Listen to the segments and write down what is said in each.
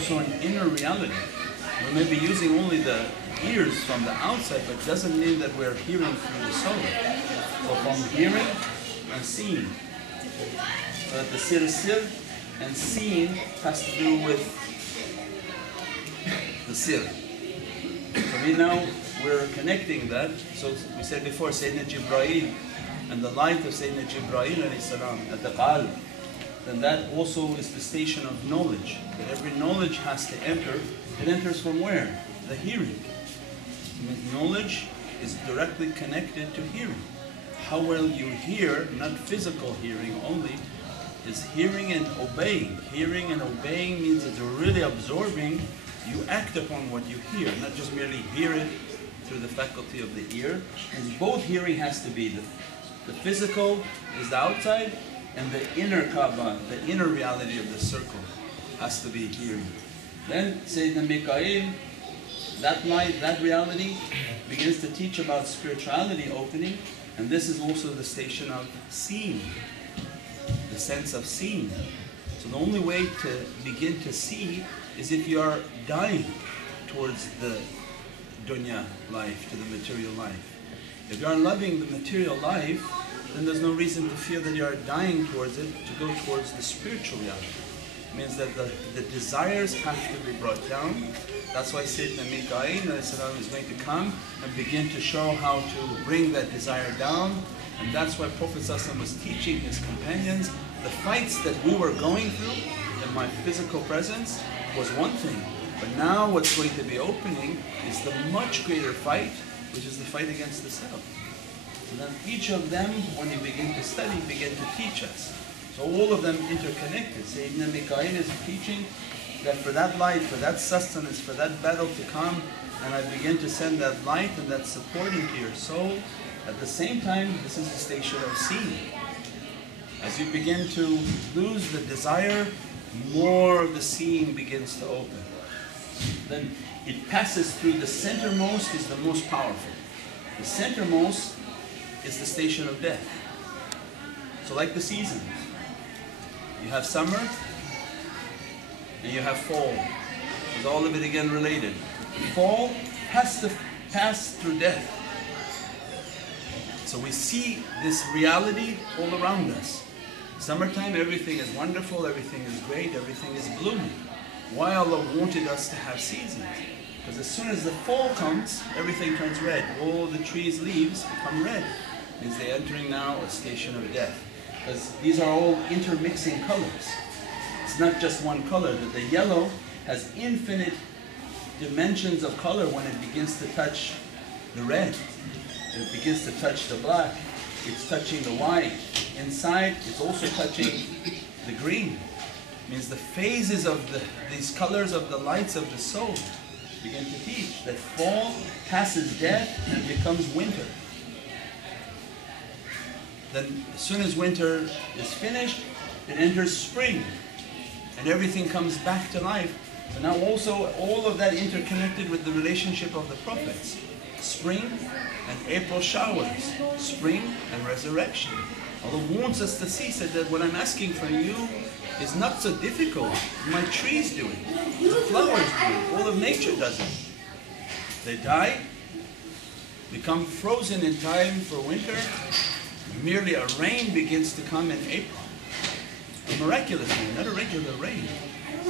also an inner reality. We may be using only the ears from the outside, but doesn't mean that we're hearing through the soul. So from hearing and seeing. The sir and seeing has to do with the sir. So we now we're connecting that. So we said before, Sayyidina Jibreel and the light of Sayyidina Jibreel alayhi salam at the qalb, then that also is the station of knowledge. That every knowledge has to enter. It enters from where? The hearing. Knowledge is directly connected to hearing. How well you hear, not physical hearing only, is hearing and obeying. Hearing and obeying means that you're really absorbing, you act upon what you hear, not just merely hear it through the faculty of the ear. And both hearing has to be, the physical is the outside, and the inner Kaaba, the inner reality of the circle has to be hearing. Then Sayyidina Mikael, that light, that reality begins to teach about spirituality opening, and this is also the station of seeing, the sense of seeing. So the only way to begin to see is if you are dying towards the dunya life, to the material life. If you are loving the material life, then there's no reason to feel that you are dying towards it, to go towards the spiritual reality. It means that the desires have to be brought down. That's why Sayyidina Mikael is going to come and begin to show how to bring that desire down. And that's why Prophet was teaching his companions, the fights that we were going through in my physical presence was one thing. But now what's going to be opening is the much greater fight, which is the fight against the self. So then each of them, when you begin to study, begin to teach us. So all of them interconnected. Sayyidina Mikael is teaching that for that light, for that sustenance, for that battle to come, and I begin to send that light and that support into your soul. At the same time, this is the station of seeing. As you begin to lose the desire, more of the seeing begins to open. Then it passes through the centermost is the most powerful. The centermost is the station of death. So like the seasons, you have summer and you have fall. Is all of it again related? Fall has to pass through death. So we see this reality all around us. Summertime, everything is wonderful, everything is great, everything is blooming. Why Allah wanted us to have seasons? Because as soon as the fall comes, everything turns red. All the trees' leaves become red. It means they're entering now a station of death. Because these are all intermixing colors. It's not just one color. The yellow has infinite dimensions of color when it begins to touch the red. It begins to touch the black. It's touching the white. Inside, it's also touching the green. It means the phases of these colors of the lights of the soul begin to teach that fall passes death and becomes winter. Then as soon as winter is finished, it enters spring and everything comes back to life. So now also all of that interconnected with the relationship of the prophets. Spring and April showers, spring and resurrection. Allah wants us to see, said that what I'm asking from you is not so difficult. My trees do it, the flowers do it, all of nature does it. They die, become frozen in time for winter, merely a rain begins to come in April. A miraculous rain, not a regular rain.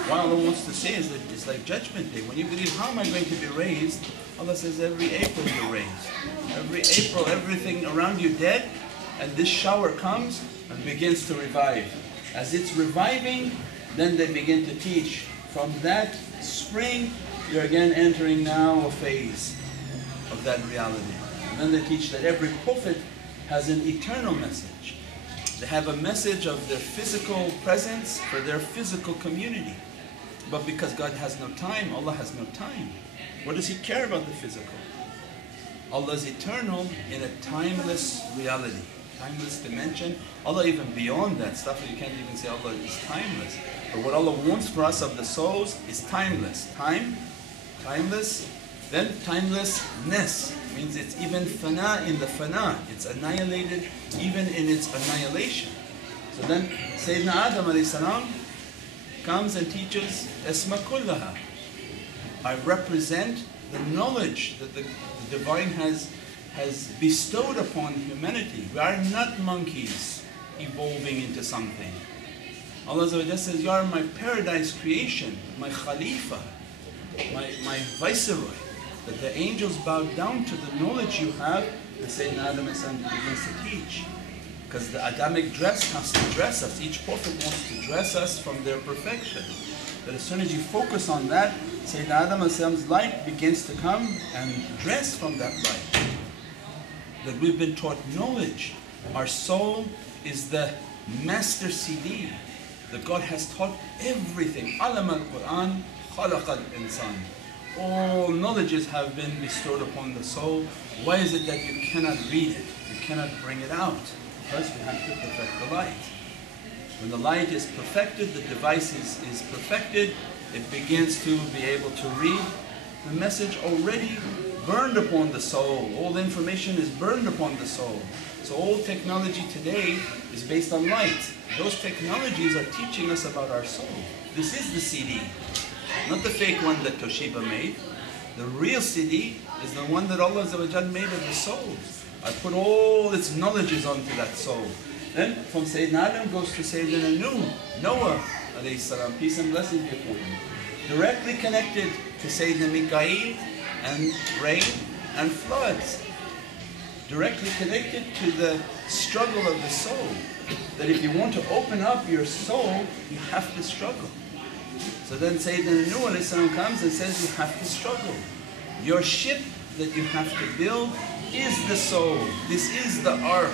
What Allah wants to say is that it's like Judgment Day. When you believe, how am I going to be raised? Allah says every April you're raised. Every April, everything around you dead, and this shower comes and begins to revive. As it's reviving, then they begin to teach. From that spring, you're again entering now a phase of that reality. And then they teach that every prophet has an eternal message. They have a message of their physical presence for their physical community. But because God has no time, Allah has no time. What does He care about the physical? Allah is eternal in a timeless reality, timeless dimension. Allah even beyond that stuff, you can't even say Allah is timeless. But what Allah wants for us of the souls is timeless. Time, timeless, then timelessness. Means it's even fana in the fana. It's annihilated even in its annihilation. So then Sayyidina Adam alayhi salam, comes and teaches Isma kullaha. I represent the knowledge that the Divine has bestowed upon humanity. We are not monkeys evolving into something. Allah says, you are my paradise creation, my Khalifa, my Viceroy. That the angels bow down to the knowledge you have, the Sayyidina Adam begins to teach. Because the Adamic dress has to dress us. Each prophet wants to dress us from their perfection. But as soon as you focus on that, Sayyidina Adam's light begins to come and dress from that light. That we've been taught knowledge. Our soul is the master CD. That God has taught everything. Alam al-Quran, khalaq al-insan. All knowledges have been bestowed upon the soul. Why is it that you cannot read it? You cannot bring it out? Because we have to perfect the light. When the light is perfected, the device is perfected, it begins to be able to read. The message already burned upon the soul. All the information is burned upon the soul. So all technology today is based on light. Those technologies are teaching us about our soul. This is the CD, not the fake one that Toshiba made. The real CD is the one that Allah made of the soul. I put all its knowledges onto that soul. Then from Sayyidina Adam goes to Sayyidina Noah alayhi salam, peace and blessings be upon him. Directly connected to Sayyidina Mikael and rain and floods. Directly connected to the struggle of the soul. That if you want to open up your soul, you have to struggle. So then Sayyidina Nuh alayhi salam comes and says you have to struggle. Your ship that you have to build is the soul. This is the ark.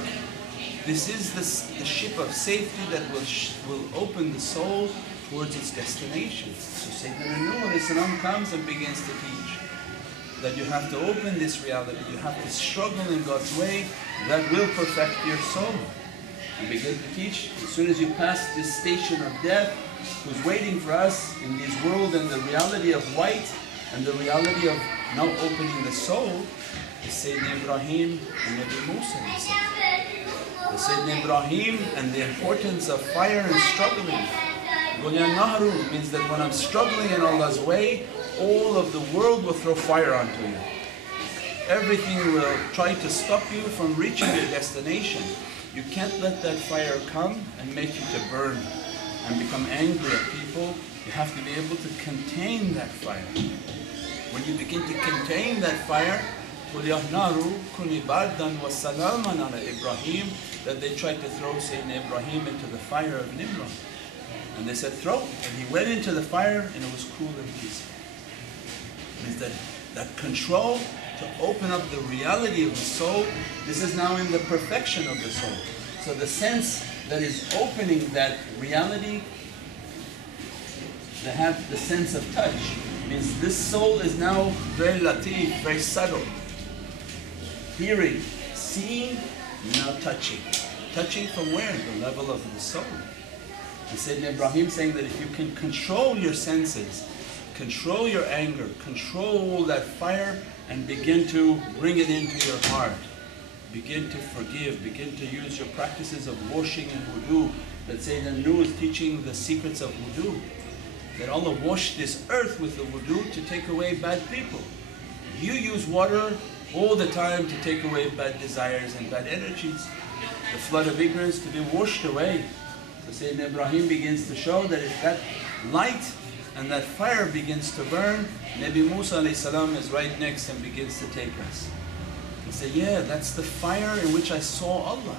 This is the ship of safety that will open the soul towards its destination. So Sayyidina Nuh comes and begins to teach that you have to open this reality. You have to struggle in God's way. That will perfect your soul. And begin to teach as soon as you pass this station of death, who's waiting for us in this world, and the reality of white and the reality of now opening the soul, is Sayyidina Ibrahim and Nabi Musa. The Sayyidina Ibrahim and the importance of fire and struggling. Gulya Nahru means that when I'm struggling in Allah's way, all of the world will throw fire onto you. Everything will try to stop you from reaching your destination. You can't let that fire come and make you to burn and become angry at people. You have to be able to contain that fire. When you begin to contain that fire, that they tried to throw Sayyidina Ibrahim into the fire of Nimrod. And they said, throw. And he went into the fire and it was cool and peaceful. It means that control to open up the reality of the soul, this is now in the perfection of the soul. So the sense that is opening that reality, they have the sense of touch. Means this soul is now very latif, very subtle. Hearing, seeing, now touching. Touching from where? The level of the soul. And Sayyidina Ibrahim saying that if you can control your senses, control your anger, control that fire, and begin to bring it into your heart, begin to forgive, begin to use your practices of washing and wudu. That Sayyidina Nuh is teaching the secrets of wudu. That Allah washed this earth with the wudu to take away bad people. You use water all the time to take away bad desires and bad energies. The flood of ignorance to be washed away. So Sayyidina Ibrahim begins to show that if that light and that fire begins to burn, Nabi Musa is right next and begins to take us. He said, yeah, that's the fire in which I saw Allah.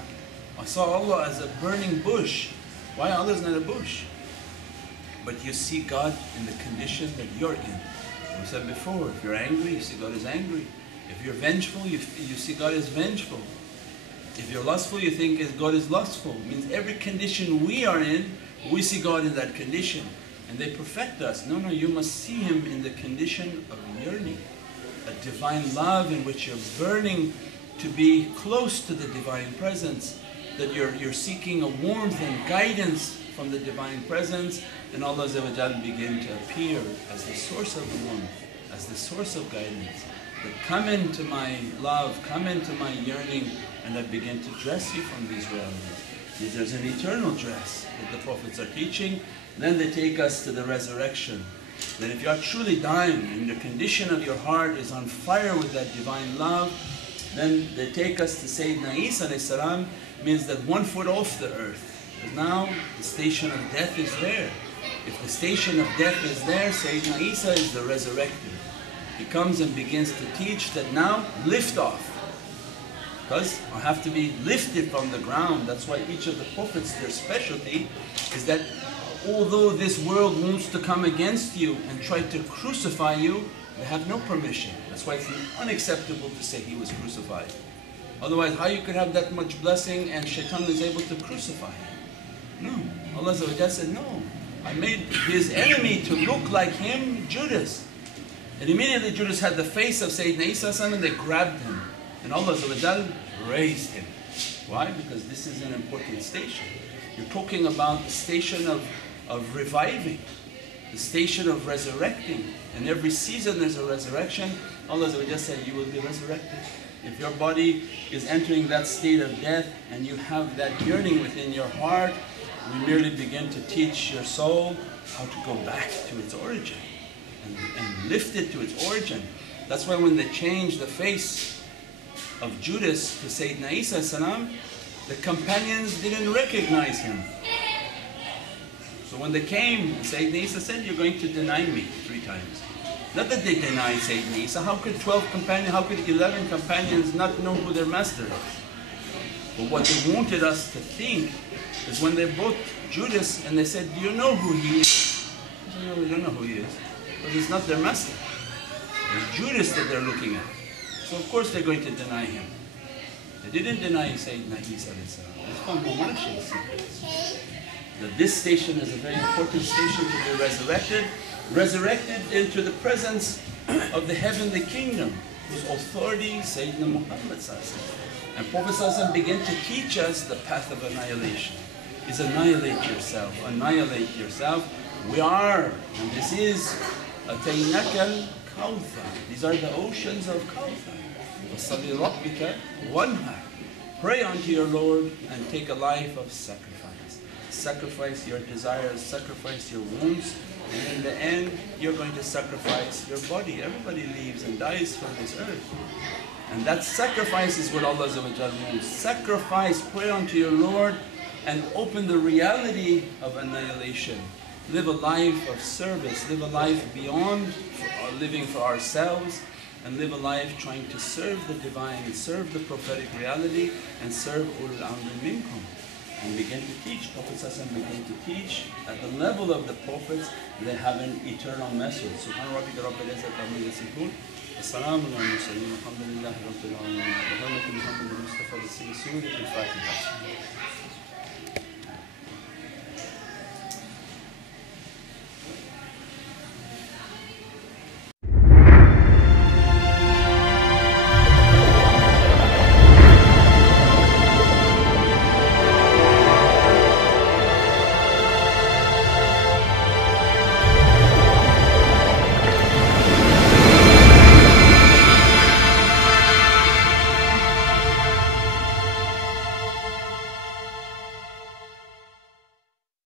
I saw Allah as a burning bush. Why Allah is not a bush? But you see God in the condition that you're in. We said before, if you're angry, you see God is angry. If you're vengeful, you see God is vengeful. If you're lustful, you think God is lustful. It means every condition we are in, we see God in that condition. And they perfect us. No, you must see Him in the condition of yearning. A divine love in which you're burning to be close to the Divine Presence. That you're seeking a warmth and guidance from the Divine Presence, and Allah begin to appear as the source of warmth, as the source of guidance. That come into my love, come into my yearning, and I begin to dress you from these realities. There's an eternal dress that the Prophets are teaching. Then they take us to the resurrection. That if you are truly dying and the condition of your heart is on fire with that divine love, then they take us to Sayyidina Isa alayhi salam, means that 1 foot off the earth. Because now the station of death is there. If the station of death is there, Sayyidina Isa is the resurrected. He comes and begins to teach that now lift off. Because I have to be lifted from the ground. That's why each of the Prophets, their specialty is that although this world wants to come against you and try to crucify you, they have no permission. That's why it's unacceptable to say he was crucified. Otherwise, how you could have that much blessing and Shaitan is able to crucify him? No. Allah said, no. I made his enemy to look like him, Judas. And immediately Judas had the face of Sayyidina Isa and they grabbed him. And Allah raised him. Why? Because this is an important station. You're talking about the station of reviving, the station of resurrecting. And every season there's a resurrection. Allah said, you will be resurrected. If your body is entering that state of death and you have that yearning within your heart, we merely begin to teach your soul how to go back to its origin and lift it to its origin. That's why when they changed the face of Judas to Sayyidina Isa salam, the companions didn't recognize him. So when they came, Sayyidina Isa said, you're going to deny me 3 times. Not that they denied Sayyidina Isa. How could 12 companions, how could 11 companions not know who their master is? But what they wanted us to think is when they brought Judas and they said, do you know who he is? They said, no, we don't know who he is. But he's not their master. It's Judas that they're looking at. So of course they're going to deny him. They didn't deny Sayyidina Isa. It's from Mawlana Shaykh's secret. That this station is a very important station to be resurrected into the presence of the heavenly kingdom, whose authority Sayyidina Muhammad. And Prophet began to teach us the path of annihilation. Is annihilate yourself, annihilate yourself. We are, and this is Ataynaka al-Kawthar. These are the oceans of Kawthar. وَصَلِّ رَبِّكَ وَانْهَرْ. Pray unto your Lord and take a life of sacrifice. Sacrifice your desires, sacrifice your wounds, and in the end you're going to sacrifice your body. Everybody leaves and dies from this earth. And that sacrifice is what Allah wants. Sacrifice, pray unto your Lord and open the reality of annihilation. Live a life of service, live a life beyond living for ourselves, and live a life trying to serve the Divine, serve the prophetic reality, and serve ulul amri minkum. And begin to teach. Prophet began to teach at the level of the Prophets. They have an eternal message. Subhana rabbika rabbil izzati amma yasifun. Wassalamu ala al-mursalin. Alhamdulillahi rabbil alamin. Wa hurmati Muhammadan Mustafa bi Surah al-Fatiha.